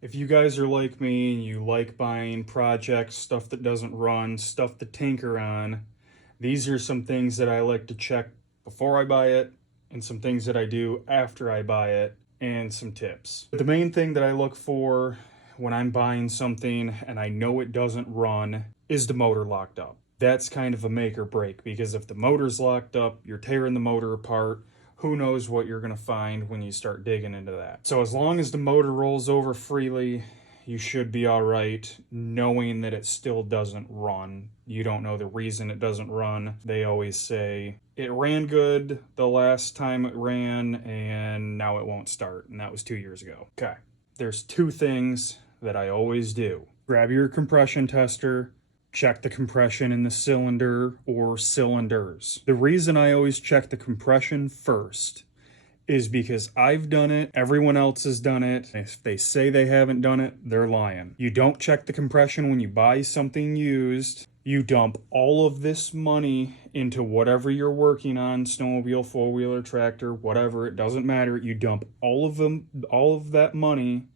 If you guys are like me and you like buying projects, stuff that doesn't run, stuff to tinker on, these are some things that I like to check before I buy it and some things that I do after I buy it and some tips. But the main thing that I look for when I'm buying something and I know it doesn't run is the motor locked up. That's kind of a make or break, because if the motor's locked up, you're tearing the motor apart. Who knows what you're going to find when you start digging into that. So as long as the motor rolls over freely, you should be all right, knowing that it still doesn't run. You don't know the reason it doesn't run. They always say, it ran good the last time it ran and now it won't start. And that was 2 years ago. Okay, there's two things that I always do. Grab your compression tester, check the compression in the cylinder or cylinders. The reason I always check the compression first is because I've done it, everyone else has done it. If they say they haven't done it, they're lying. You don't check the compression when you buy something used. You dump all of this money into whatever you're working on, snowmobile, four-wheeler, tractor, whatever, it doesn't matter. You dump all of that money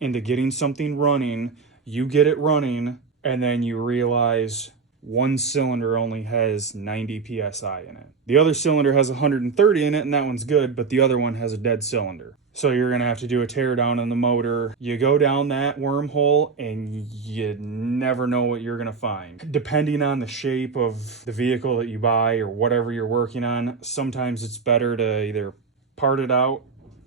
into getting something running. You get it running, and then you realize one cylinder only has 90 psi in it. The other cylinder has 130 in it, and that one's good, but the other one has a dead cylinder. So you're gonna have to do a teardown on the motor. You go down that wormhole and you never know what you're gonna find. Depending on the shape of the vehicle that you buy or whatever you're working on, sometimes it's better to either part it out,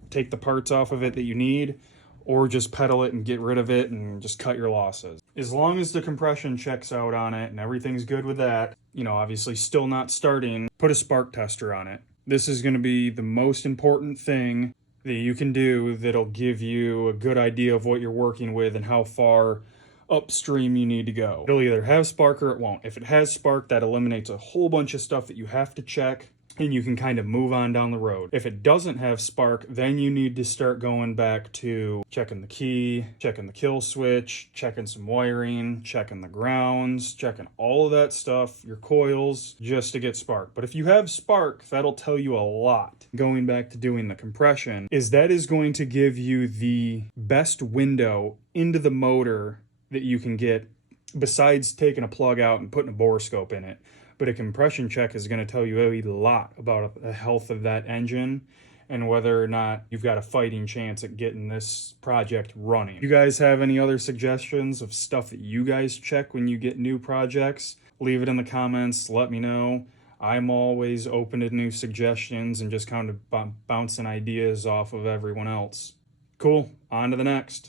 take the parts off of it that you need, or just pedal it and get rid of it and just cut your losses. As long as the compression checks out on it and everything's good with that, obviously still not starting, put a spark tester on it. This is gonna be the most important thing that you can do that'll give you a good idea of what you're working with and how far upstream you need to go. It'll either have spark or it won't. If it has spark, that eliminates a whole bunch of stuff that you have to check, and you can kind of move on down the road. If it doesn't have spark, then you need to start going back to checking the key, checking the kill switch, checking some wiring, checking the grounds, checking all of that stuff, your coils, just to get spark. But if you have spark, that'll tell you a lot. Going back to doing the compression, that is going to give you the best window into the motor that you can get, besides taking a plug out and putting a borescope in it. But a compression check is going to tell you a lot about the health of that engine and whether or not you've got a fighting chance at getting this project running. If you guys have any other suggestions of stuff that you guys check when you get new projects, leave it in the comments, let me know. I'm always open to new suggestions and just kind of bouncing ideas off of everyone else. Cool, on to the next.